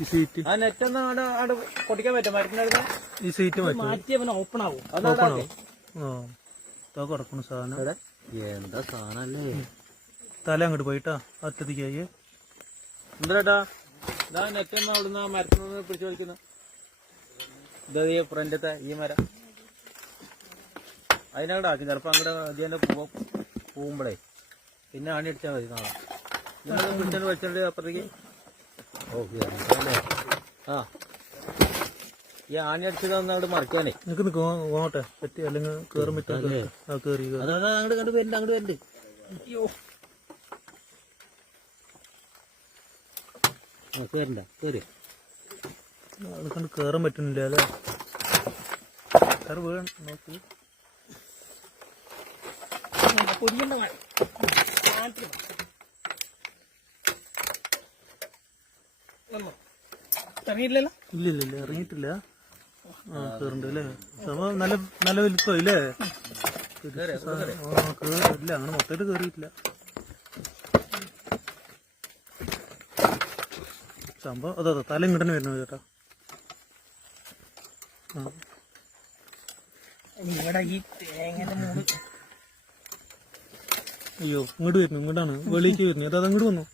ഈ സീറ്റ് ആ നെറ്റ് ഒന്ന് അവിടെ പൊട്ടിക്കാൻ പറ്റും മരത്തിനടുത്ത് ഈ സീറ്റ് മാറ്റി അവൻ ഓപ്പൺ ആവും. കിടക്കുന്ന സാധനം എന്താ സാധനല്ലേ തല അങ്ങോട്ട് പോയിട്ടാ അറ്റത്തേക്കായി എന്താ ഇതാ നെറ്റ് ഒന്ന് അവിടുന്ന് ആ മരത്തിൽ നിന്ന് പിടിച്ചു വലിക്കുന്നു. ഇതാ ഈ ഫ്രണ്ടത്തെ ഈ മരം അതിനവിടെ ആക്കി ചിലപ്പോ അങ്ങോട്ട് അതിന്റെ പോകുമ്പോഴേ പിന്നെ ആണി അടിച്ചാൽ മതി നാളെ പിടിച്ചോണ്ട് വെച്ചിട്ടുണ്ട് അപ്പുറത്തേക്ക്. ഓ ആ ഈ ആണി അടിച്ചത് ഒന്ന് അവിടെ മറിക്കാനേ നിനക്ക് പോകട്ടെ പറ്റി അല്ലെങ്കിൽ കേറും പറ്റും കേറി അതാ അങ്ങോട്ട് കണ്ടു വരുന്നുണ്ട് അങ്ങോട്ട് വരുന്നുണ്ട്. അയ്യോ കേറണ്ട കേറി അത് കണ്ട് കേറാൻ പറ്റുന്നില്ല അല്ലേ വീഴാൻ നോക്കി പൊടിയണ്ട മഴ അറിയില്ലല്ലോ. ഇല്ല ഇറങ്ങിയിട്ടില്ല. ആ കേറുണ്ട് അല്ലേ സംഭവം നല്ല നല്ല വലിപ്പം ഇല്ലേ ഇല്ല അങ്ങനെ മൊത്തമായിട്ട് കേറിയിട്ടില്ല സംഭവം. അതെ തല ഇങ്ങോട്ട് വരുന്നത് ചേട്ടാ. ഇവിടെ ഈ തേങ്ങന്റെ മൂട് അയ്യോ ഇങ്ങോട്ട് വരുന്നു ഇങ്ങോട്ടാണ് വെളിക്ക് വരുന്നത്. അത് അങ്ങോട്ട് വന്നു.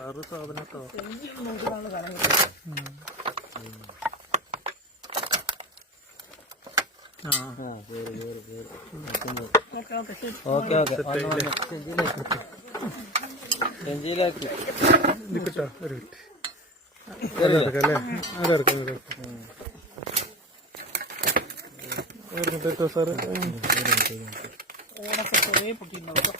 വേറെ സാധനട്ടോ ഓക്കെ ഓക്കെ ചെഞ്ചിയിലാക്കി നിൽക്കട്ടാ ഒരു മിനിറ്റ് അതെടുക്കല്ലേ അതെടുക്കാം സാറ് കുറേ പൊട്ടിയിട്ടുണ്ടാവും.